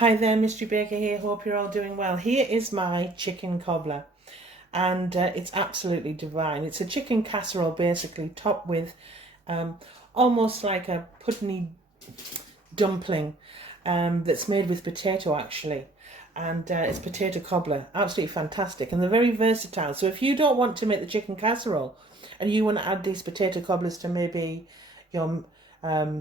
Hi there, Mystery Baker here. Hope you're all doing well. Here is my chicken cobbler, and it's absolutely divine. It's a chicken casserole, basically topped with almost like a puddingy dumpling that's made with potato actually, and it's potato cobbler. Absolutely fantastic, and they're very versatile. So if you don't want to make the chicken casserole, and you want to add these potato cobblers to maybe your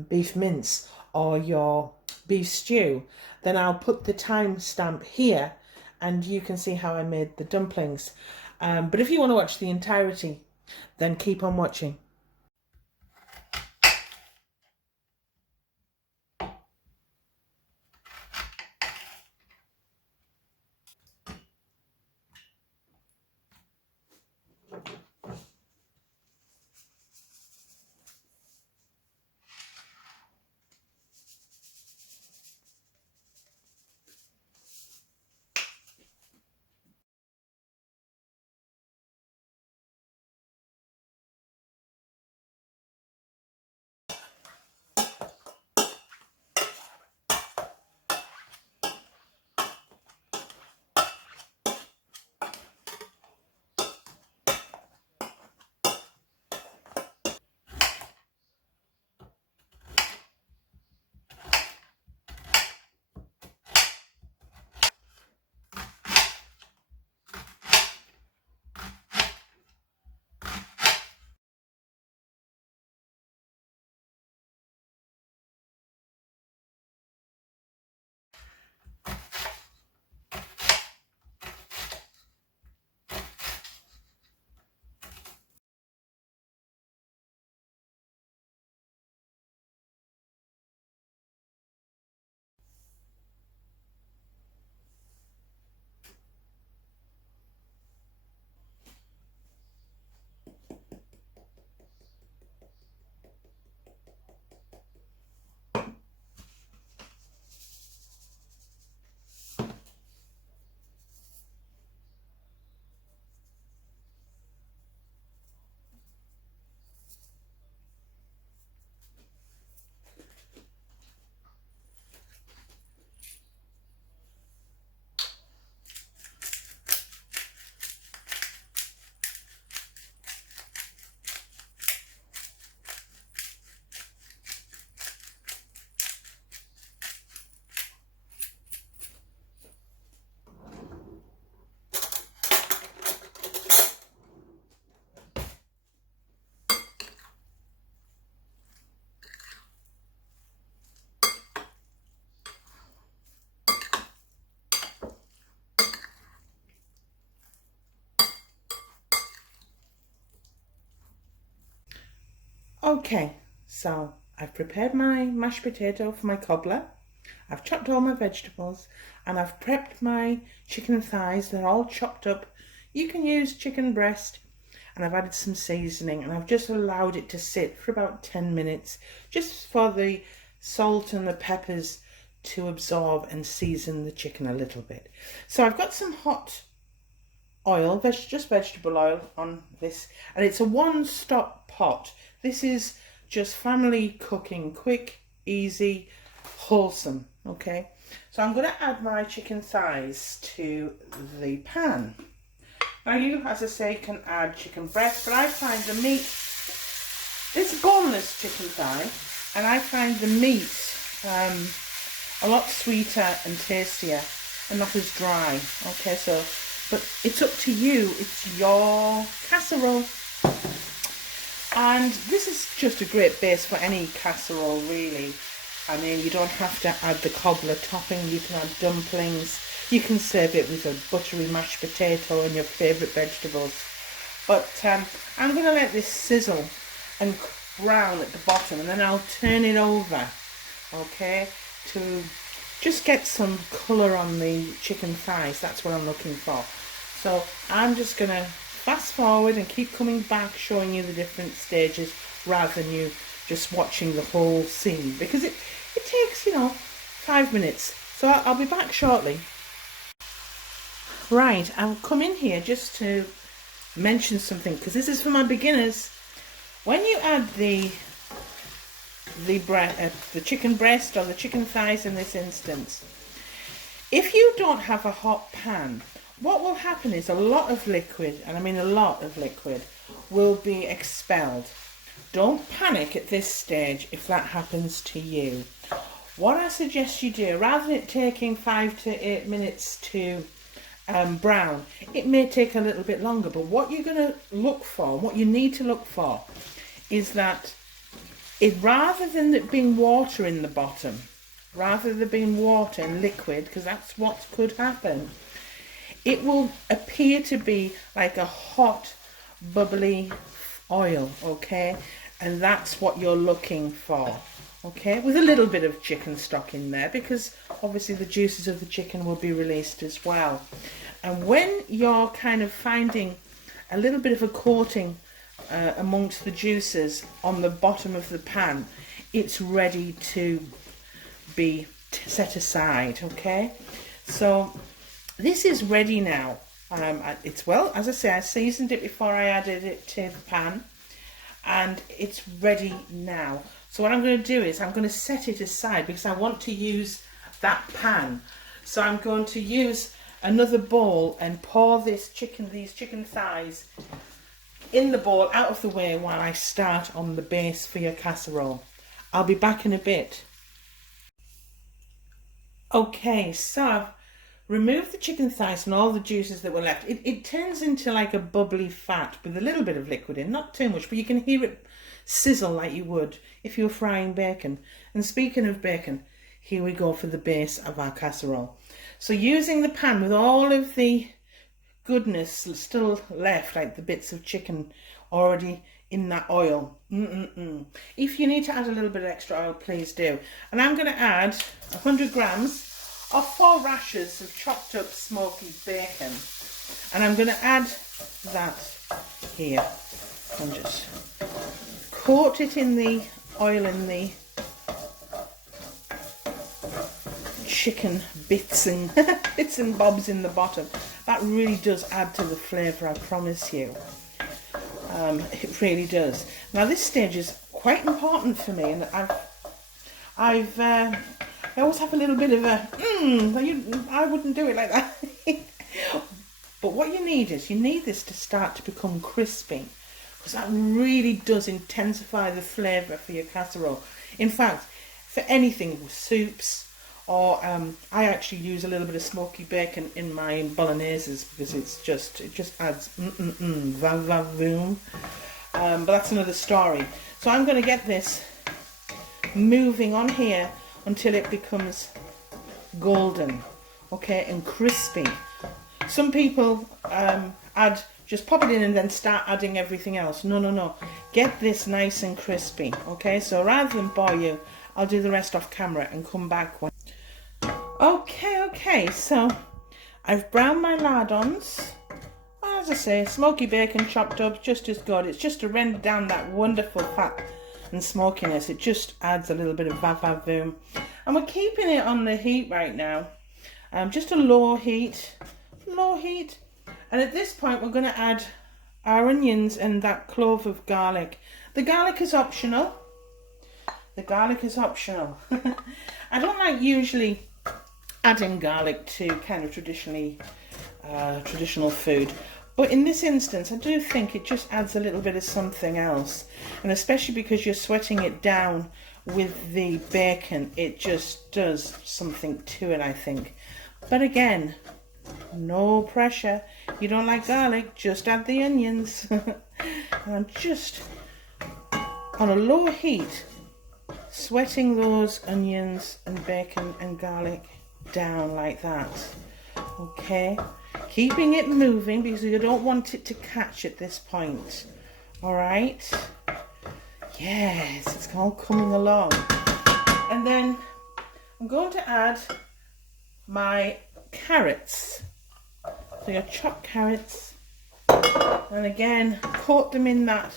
beef mince or your beef stew, then I'll put the time stamp here and you can see how I made the dumplings. But if you want to watch the entirety, then keep on watching. Okay, so I've prepared my mashed potato for my cobbler. I've chopped all my vegetables and I've prepped my chicken thighs. They're all chopped up. You can use chicken breast, and I've added some seasoning and I've just allowed it to sit for about 10 minutes just for the salt and the peppers to absorb and season the chicken a little bit. So I've got some hot oil, just vegetable oil on this, and it's a one-stop pot. This is just family cooking, quick, easy, wholesome. Okay, so I'm going to add my chicken thighs to the pan. Now you, as I say, can add chicken breast, but I find the meat, this boneless chicken thigh, and I find the meat a lot sweeter and tastier and not as dry. Okay, so but it's up to you. It's your casserole. And this is just a great base for any casserole, really. I mean, you don't have to add the cobbler topping. You can add dumplings. You can serve it with a buttery mashed potato and your favourite vegetables. But I'm going to let this sizzle and brown at the bottom, and then I'll turn it over, okay, to just get some colour on the chicken thighs. That's what I'm looking for. So I'm just going to fast forward and keep coming back, showing you the different stages rather than you just watching the whole scene, because it takes, 5 minutes. So I'll be back shortly. Right, I'll come in here just to mention something, because this is for my beginners. When you add the chicken breast or the chicken thighs in this instance, If you don't have a hot pan, what will happen is a lot of liquid, and I mean a lot of liquid, will be expelled. Don't panic at this stage if that happens to you. What I suggest you do, rather than it taking 5 to 8 minutes to brown, it may take a little bit longer, but what you're going to look for, what you need to look for, is that rather than it being water in the bottom, rather than being water and liquid, because that's what could happen, it will appear to be like a hot, bubbly oil, okay? And that's what you're looking for, okay? With a little bit of chicken stock in there, because obviously the juices of the chicken will be released as well. And when you're kind of finding a little bit of a coating amongst the juices on the bottom of the pan, it's ready to be set aside, okay? So this is ready now. It's, well, as I say, I seasoned it before I added it to the pan, and it's ready now. So what I'm going to do is I'm going to set it aside because I want to use that pan. So I'm going to use another bowl and pour these chicken thighs in the bowl out of the way while I start on the base for your casserole. I'll be back in a bit. Okay, so I've removed the chicken thighs and all the juices that were left. It turns into like a bubbly fat with a little bit of liquid in, not too much, but you can hear it sizzle like you would if you were frying bacon. And speaking of bacon, here we go for the base of our casserole. So using the pan with all of the goodness still left, like the bits of chicken already in that oil. If you need to add a little bit of extra oil, please do. And I'm going to add 100 grams of 4 rashers of chopped up smoky bacon, and I'm going to add that here and just coat it in the oil in the chicken bits and bits and bobs in the bottom. That really does add to the flavour, I promise you. It really does. Now this stage is quite important for me, and I always have a little bit of a I wouldn't do it like that. But what you need is, you need this to start to become crispy, because that really does intensify the flavour for your casserole. In fact, for anything with soups, or I actually use a little bit of smoky bacon in my bologneses because it just adds va-va-voom. But that's another story. So I'm going to get this moving on here until it becomes golden, okay, and crispy. Some people just pop it in and then start adding everything else. No. Get this nice and crispy, okay? So rather than bore you, I'll do the rest off camera and come back when... Okay, so I've browned my lardons. As I say, smoky bacon chopped up, just as good. It's just to render down that wonderful fat and smokiness. It just adds a little bit of va-va-voom. And we're keeping it on the heat right now. Just a low heat. And at this point, we're going to add our onions and that clove of garlic. The garlic is optional. I don't like usually adding garlic to kind of traditional food, but in this instance I do think it just adds a little bit of something else, and especially because you're sweating it down with the bacon, it just does something to it, I think. But again, no pressure. You don't like garlic, just add the onions. And I'm just on a low heat sweating those onions and bacon and garlic down like that, okay? Keeping it moving because you don't want it to catch at this point. All right, yes, it's all coming along. And then I'm going to add my carrots. So your chopped carrots, and again coat them in that,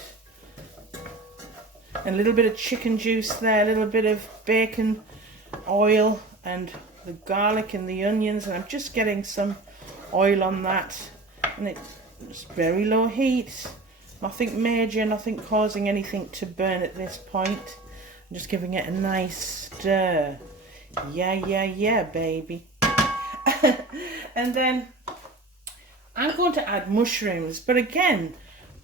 and a little bit of chicken juice there, a little bit of bacon oil and the garlic and the onions, and I'm just getting some oil on that, and it's very low heat, nothing major, nothing causing anything to burn at this point. I'm just giving it a nice stir. Yeah baby. And then I'm going to add mushrooms, but again,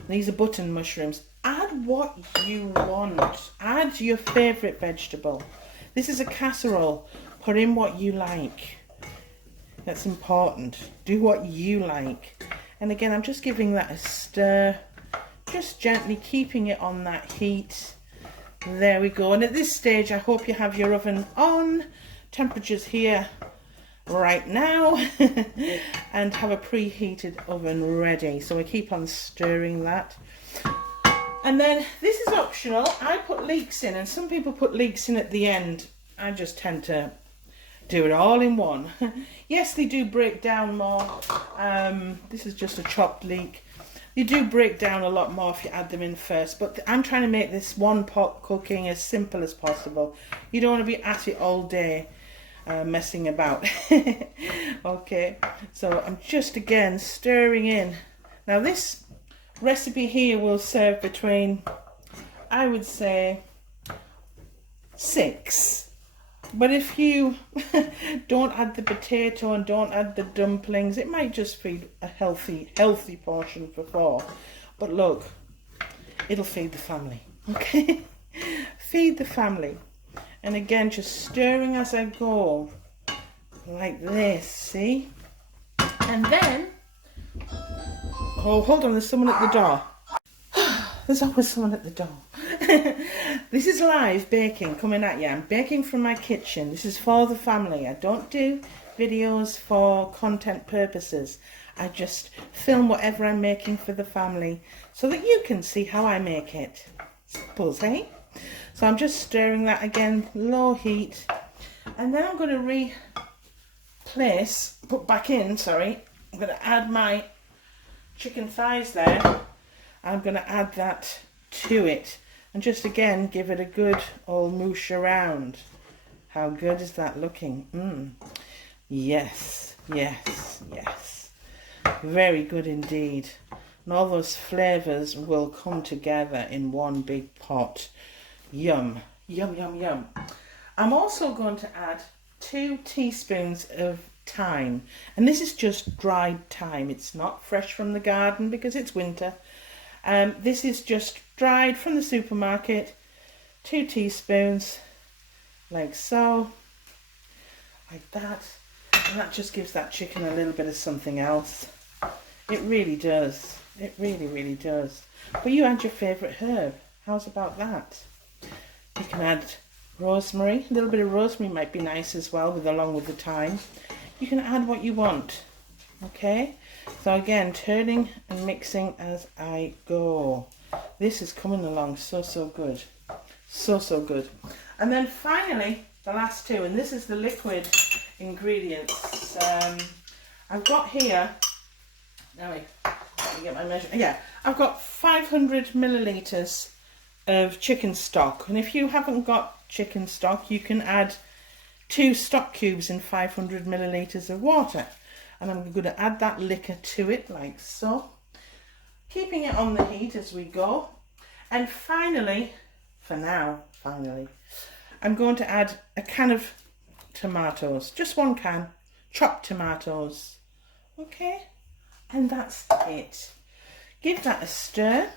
these are button mushrooms. Add what you want. Add your favourite vegetable. This is a casserole. Put in what you like. That's important. Do what you like. And again, I'm just giving that a stir. Just gently keeping it on that heat. There we go. And at this stage, I hope you have your oven on. Temperatures here right now. And have a preheated oven ready. So we keep on stirring that. And then this is optional. I put leeks in, and some people put leeks in at the end. I just tend to do it all in one. Yes, they do break down more. This is just a chopped leek. They do break down a lot more if you add them in first, but I'm trying to make this one pot cooking as simple as possible. You don't want to be at it all day messing about. Okay, so I'm just again stirring in. Now this recipe here will serve between, I would say, 6. But if you don't add the potato and don't add the dumplings, it might just feed a healthy portion for 4. But look, it'll feed the family, okay? Feed the family. And again, just stirring as I go, like this, see? And then, oh, hold on, there's someone at the door. There's always someone at the door. This is live baking coming at you. I'm baking from my kitchen. This is for the family. I don't do videos for content purposes. I just film whatever I'm making for the family so that you can see how I make it. Suppose, eh? So I'm just stirring that again, low heat. And then I'm going to put back in, sorry. I'm going to add my chicken thighs there. I'm going to add that to it. And just again, give it a good old moosh around. How good is that looking? Yes, yes, yes. Very good indeed. And all those flavours will come together in one big pot. Yum, yum, yum, yum. I'm also going to add 2 teaspoons of thyme. And this is just dried thyme. It's not fresh from the garden because it's winter. This is just dried from the supermarket, 2 teaspoons, like so, like that, and that just gives that chicken a little bit of something else. It really does. It really, really does. But you add your favourite herb. How's about that? You can add rosemary. A little bit of rosemary might be nice as well, along with the thyme. You can add what you want. Okay, so again, turning and mixing as I go. This is coming along so good, so good. And then finally the last 2, and this is the liquid ingredients. I've got here, now let me get my measure. Yeah, I've got 500 millilitres of chicken stock, and if you haven't got chicken stock, you can add 2 stock cubes in 500 millilitres of water. And I'm going to add that liquor to it like so, keeping it on the heat as we go. And finally, I'm going to add a can of tomatoes, just 1 can, chopped tomatoes. Okay, and that's it. Give that a stir.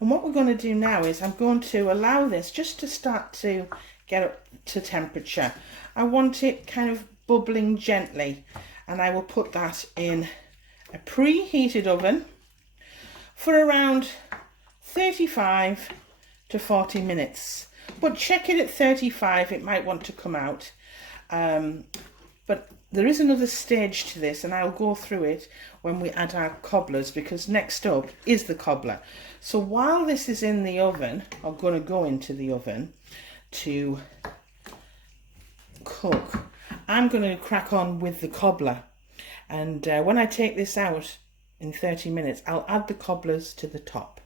And what we're going to do now is I'm going to allow this just to start to get up to temperature. I want it kind of bubbling gently. And I will put that in a preheated oven for around 35 to 40 minutes. But check it at 35, it might want to come out. But there is another stage to this, and I'll go through it when we add our cobblers, because next up is the cobbler. So while this is in the oven, I'm going to go into the oven to cook. I'm going to crack on with the cobbler, and when I take this out in 30 minutes, I'll add the cobblers to the top.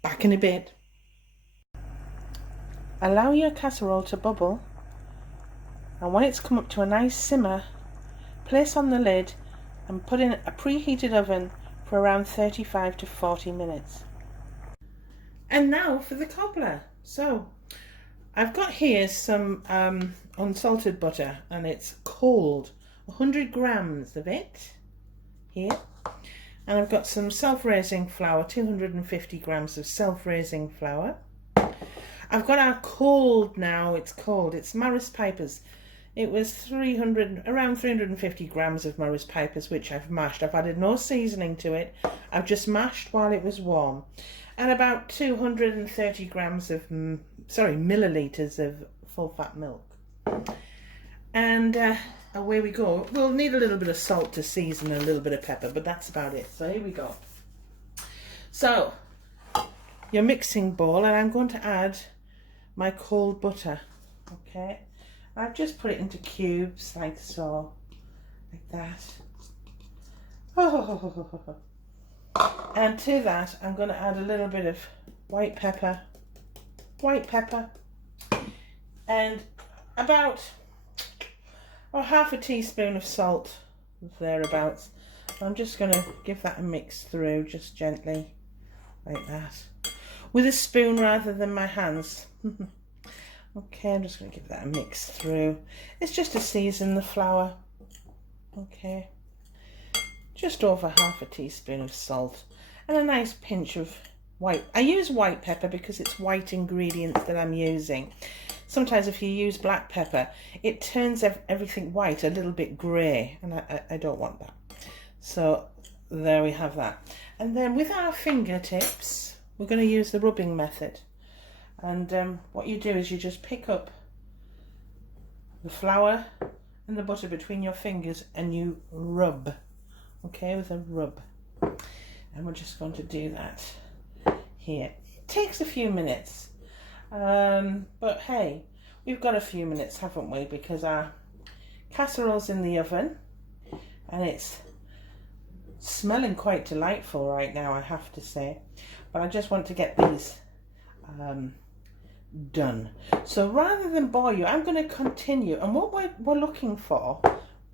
Back in a bit. Allow your casserole to bubble, and when it's come up to a nice simmer, place on the lid and put in a preheated oven for around 35 to 40 minutes. And now for the cobbler. So I've got here some unsalted butter, and it's cold. 100 grams of it here. And I've got some self-raising flour, 250 grams of self-raising flour. I've got our cold now, it's Maris Pipers. It was around 350 grams of Maris Pipers, which I've mashed. I've added no seasoning to it. I've just mashed while it was warm. And about 230 grams of, millilitres of full fat milk. And away we go. We'll need a little bit of salt to season, a little bit of pepper, but that's about it. So here we go. So, your mixing bowl, and I'm going to add my cold butter, okay? I've just put it into cubes, like so, like that. Oh. And to that, I'm going to add a little bit of white pepper, and about half a teaspoon of salt, thereabouts. I'm just going to give that a mix through, just gently, like that, with a spoon rather than my hands. Okay, I'm just going to give that a mix through. It's just to season the flour. Okay, just over half a teaspoon of salt and a nice pinch of white. I use white pepper because it's white ingredients that I'm using. Sometimes if you use black pepper, it turns everything white, a little bit grey, and I don't want that. So there we have that. And then with our fingertips, we're going to use the rubbing method. And what you do is you just pick up the flour and the butter between your fingers and you rub, okay, with a rub. And we're just going to do that here. It takes a few minutes, but hey, we've got a few minutes, haven't we? Because our casserole's in the oven and it's smelling quite delightful right now, I have to say. But I just want to get these done. So rather than bore you, I'm going to continue. And what we're looking for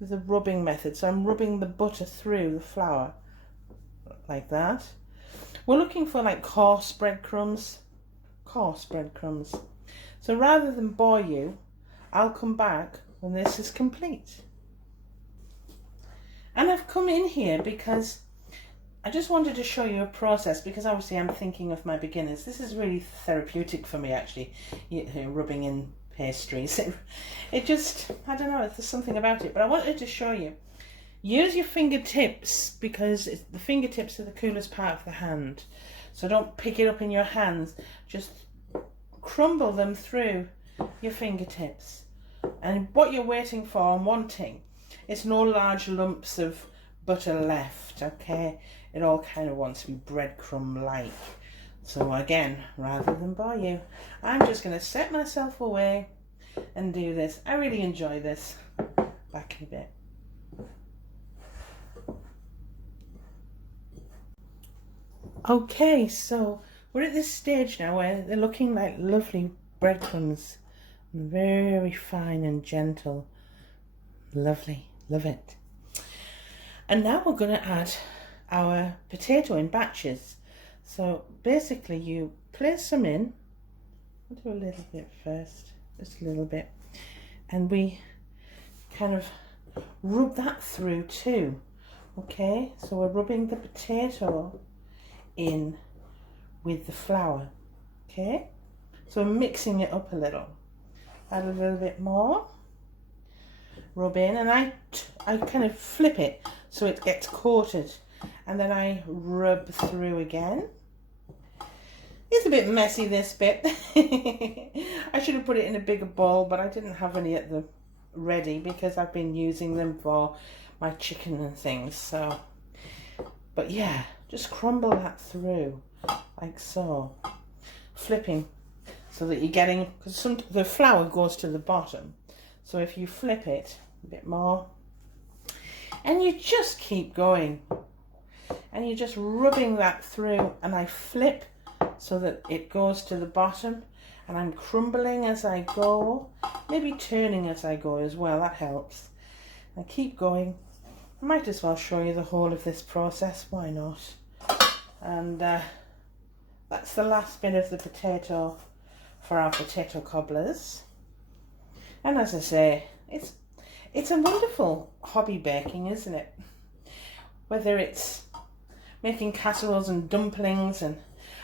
with the rubbing method, so I'm rubbing the butter through the flour like that. We're looking for like coarse breadcrumbs. So rather than bore you, I'll come back when this is complete. And I've come in here because I just wanted to show you a process, because obviously I'm thinking of my beginners. This is really therapeutic for me, actually, rubbing in pastries. It just, I don't know, there's something about it. But I wanted to show you. Use your fingertips, because the fingertips are the coolest part of the hand. So don't pick it up in your hands. Just crumble them through your fingertips. And what you're waiting for and wanting is no large lumps of butter left, okay? It all kind of wants to be breadcrumb-like. So again, rather than bore you, I'm just going to set myself away and do this. I really enjoy this. Back in a bit. Okay, so we're at this stage now where they're looking like lovely breadcrumbs. Very fine and gentle. Lovely. Love it. And now we're going to add our potato in batches. So basically you place some in. I'll do a little bit first, just a little bit, and we kind of rub that through too. Okay, so we're rubbing the potato in with the flour. Okay, so we're mixing it up a little. Add a little bit more. Rub in, and I kind of flip it so it gets coated, and then I rub through again. It's a bit messy, this bit. I should have put it in a bigger bowl, but I didn't have any at the ready because I've been using them for my chicken and things. So, but yeah, just crumble that through like so, flipping so that you're getting, because the flour goes to the bottom. So if you flip it a bit more, and you just keep going, and you're just rubbing that through, and I flip so that it goes to the bottom, and I'm crumbling as I go, maybe turning as I go as well, that helps. I keep going. I might as well show you the whole of this process, why not? And that's the last bit of the potato for our potato cobblers. And as I say, It's a wonderful hobby baking, isn't it? Whether it's making casseroles and dumplings, and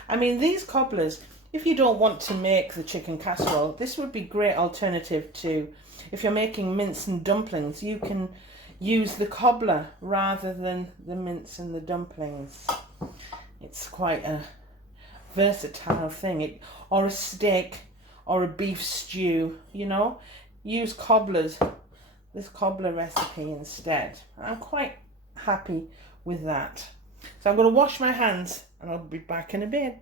I mean these cobblers, if you don't want to make the chicken casserole, this would be a great alternative to, if you're making mince and dumplings, you can use the cobbler rather than the mince and the dumplings. It's quite a versatile thing. Or a steak or a beef stew, you know, use cobblers, this cobbler recipe instead. I'm quite happy with that. So I'm going to wash my hands and I'll be back in a bit.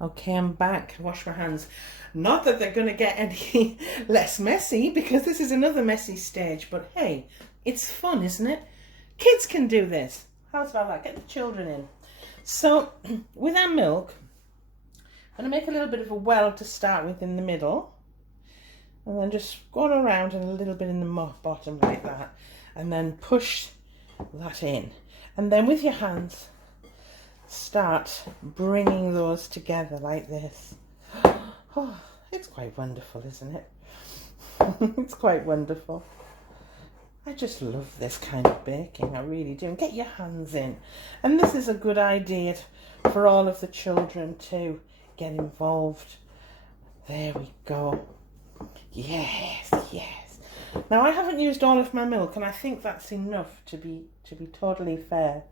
Okay, I'm back. Wash my hands. Not that they're going to get any less messy, because this is another messy stage, but hey, it's fun, isn't it? Kids can do this. How's about that? Get the children in. So with our milk, I'm going to make a little bit of a well to start with in the middle, and then just go around and a little bit in the bottom like that, and then push that in. And then with your hands, start bringing those together like this. Oh, it's quite wonderful, isn't it? It's quite wonderful. I just love this kind of baking, I really do. And get your hands in. And this is a good idea for all of the children to get involved. There we go. Yes, yes. Now I haven't used all of my milk, and I think that's enough to be totally fair.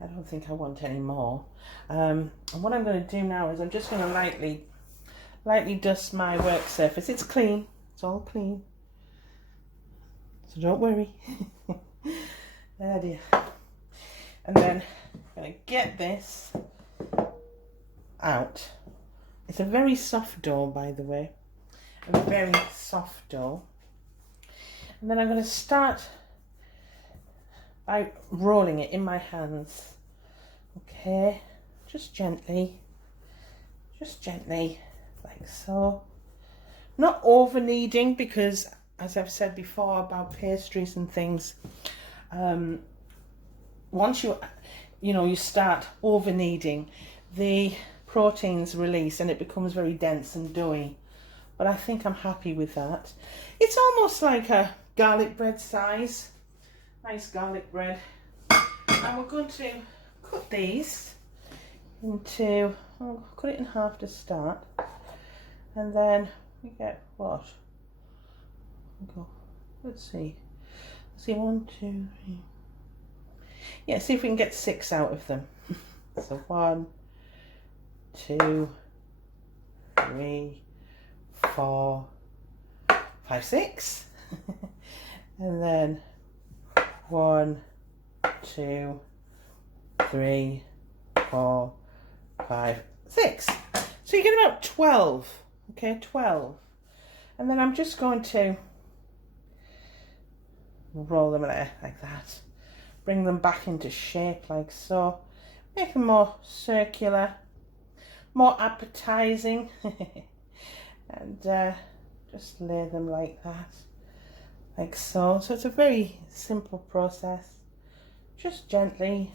I don't think I want any more. And what I'm going to do now is I'm just going to lightly dust my work surface. It's clean. It's all clean. So don't worry. There, dear. And then I'm going to get this out. It's a very soft dough, by the way. A very soft dough. And then I'm going to start by rolling it in my hands. Okay, just gently, like so. Not over kneading, because as I've said before about pastries and things, once you start over kneading, the proteins release and it becomes very dense and doughy. But I think I'm happy with that. It's almost like a garlic bread size. Nice garlic bread. And we're going to cut these into, I'll cut it in half to start. And then we get what? Let's see. 1, 2, 3. Yeah, see if we can get 6 out of them. So 1, 2, 3, 4, 5, 6. And then 1, 2, 3, 4, 5, 6. So you get about 12. Okay, 12. And then I'm just going to roll them there like that. Bring them back into shape like so. Make them more circular, more appetizing. And just lay them like that. Like so. So it's a very simple process. Just gently,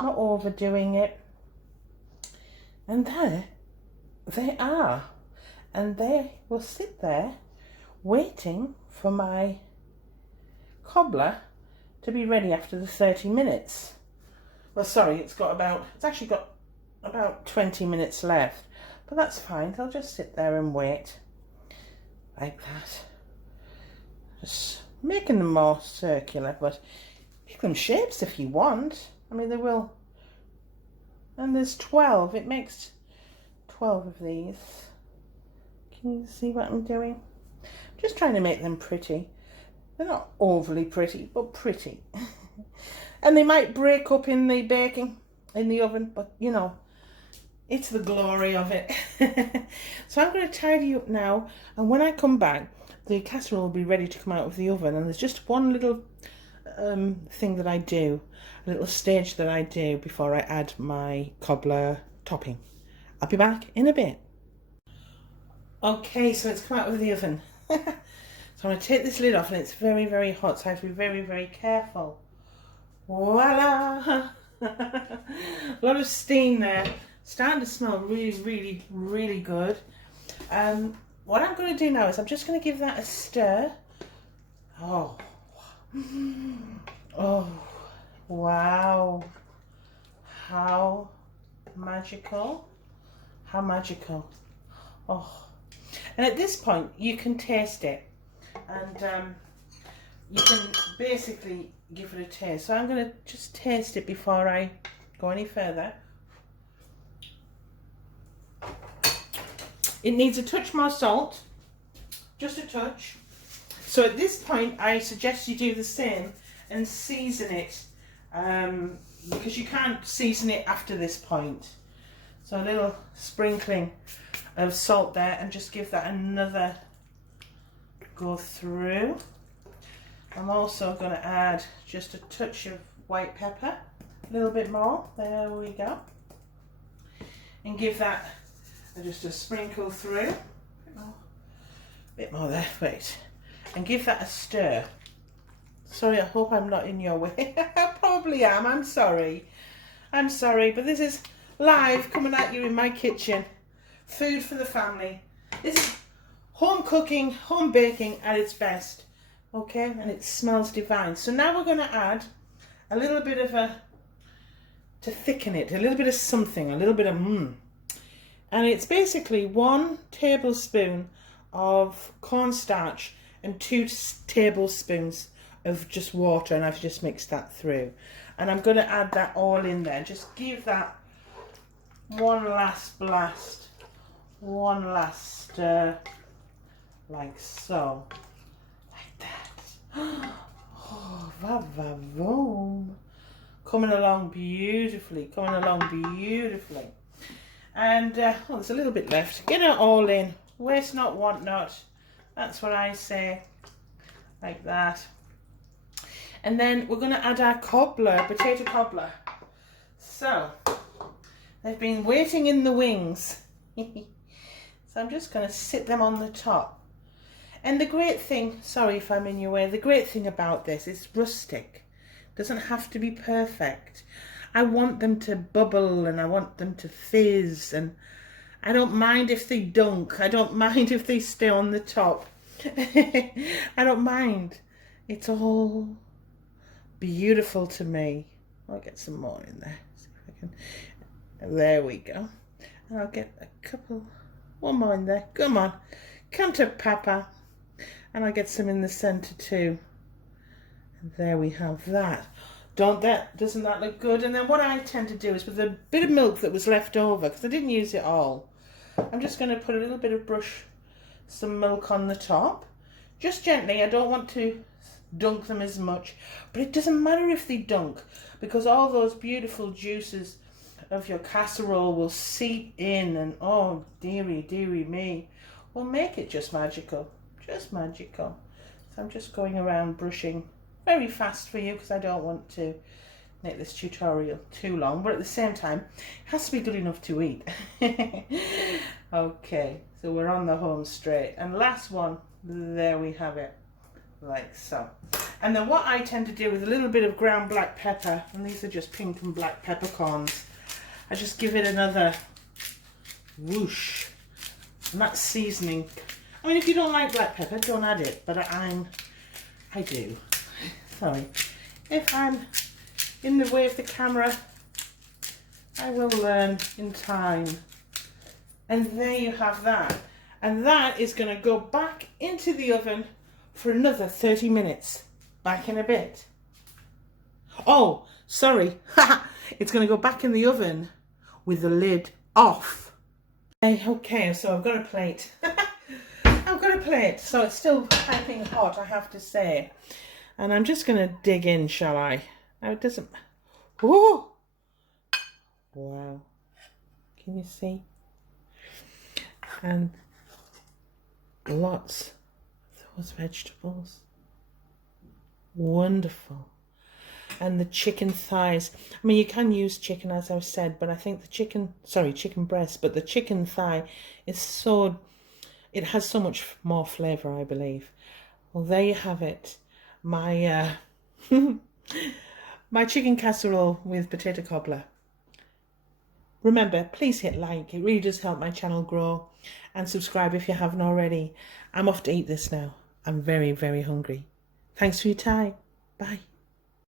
not overdoing it. And there they are. And they will sit there waiting for my cobbler to be ready after the 30 minutes. Well, sorry, it's actually got about 20 minutes left. But that's fine. They'll just sit there and wait. Like that. Just making them more circular, but make them shapes if you want. I mean, they will. And there's 12. It makes 12 of these. Can you see what I'm doing? Just trying to make them pretty. They're not overly pretty, but pretty. And they might break up in the baking, in the oven, but you know, it's the glory of it. So I'm going to tidy up now, and when I come back, the casserole will be ready to come out of the oven. And there's just one little thing that I do, a little stage that I do before I add my cobbler topping. I'll be back in a bit. Okay, so it's come out of the oven. So I'm going to take this lid off, and it's very, very hot, so I have to be very, very careful. Voila! A lot of steam there. Starting to smell really, really, really good. What I'm going to do now is I'm just going to give that a stir Oh, oh, wow. How magical. How magical. Oh. And at this point, you can taste it. And you can basically give it a taste. So I'm going to just taste it before I go any further. It needs a touch more salt. Just a touch. So at this point, I suggest you do the same and season it. Because you can't season it after this point. So a little sprinkling of salt there, and just give that another go through. I'm also going to add just a touch of white pepper, a little bit more. There we go. And give that just a sprinkle through. A bit more there, wait. And give that a stir. Sorry, I hope I'm not in your way. I probably am, I'm sorry. I'm sorry, but this is live coming at you in my kitchen. Food for the family. This is home cooking, home baking at its best. Okay, and it smells divine. So now we're going to add a little bit of to thicken it, a little bit of something, a little bit of And it's basically 1 tablespoon of cornstarch and 2 tablespoons of just water, and I've just mixed that through. And I'm going to add that all in there. Just give that one last blast, one last stir, like so, like that. Oh, va-va-voom. Coming along beautifully, coming along beautifully. And oh, there's a little bit left. Get it all in. Waste not, want not. That's what I say. Like that. And then we're going to add our cobbler, potato cobbler. So, they've been waiting in the wings. So I'm just going to sit them on the top. And the great thing, sorry if I'm in your way, the great thing about this is rustic. It doesn't have to be perfect. I want them to bubble and I want them to fizz, and I don't mind if they dunk. I don't mind if they stay on the top. I don't mind. It's all beautiful to me. I'll get some more in there. See if I can. There we go. And I'll get a couple, one more in there. Come on, come to Papa. And I'll get some in the centre too. And there we have that. Doesn't that look good? And then what I tend to do is, with a bit of milk that was left over, because I didn't use it all, I'm just going to put a little bit of some milk on the top. Just gently. I don't want to dunk them as much, but it doesn't matter if they dunk, because all those beautiful juices of your casserole will seep in, and oh dearie me, will make it just magical. Just magical. So I'm just going around brushing very fast for you, because I don't want to make this tutorial too long, but at the same time it has to be good enough to eat. Okay, so we're on the home straight. And last one, there we have it, like so. And then what I tend to do with a little bit of ground black pepper, and these are just pink and black peppercorns, I just give it another whoosh, and that's seasoning. I mean, if you don't like black pepper, don't add it, but I do. Sorry. If I'm in the way of the camera, I will learn in time. And there you have that. And that is going to go back into the oven for another 30 minutes. Back in a bit. Oh, sorry. It's going to go back in the oven with the lid off. Okay, so I've got a plate. I've got a plate. So it's still piping hot, I have to say. And I'm just going to dig in, shall I? Now it doesn't... Oh! Wow. Can you see? And lots of those vegetables. Wonderful. And the chicken thighs. I mean, you can use chicken, as I've said, but I think the chicken breast, but the chicken thigh is so... It has so much more flavour, I believe. Well, there you have it. My my chicken casserole with potato cobbler. Remember, please hit like. It really does help my channel grow. And subscribe if you haven't already. I'm off to eat this now. I'm very, very hungry. Thanks for your time. Bye.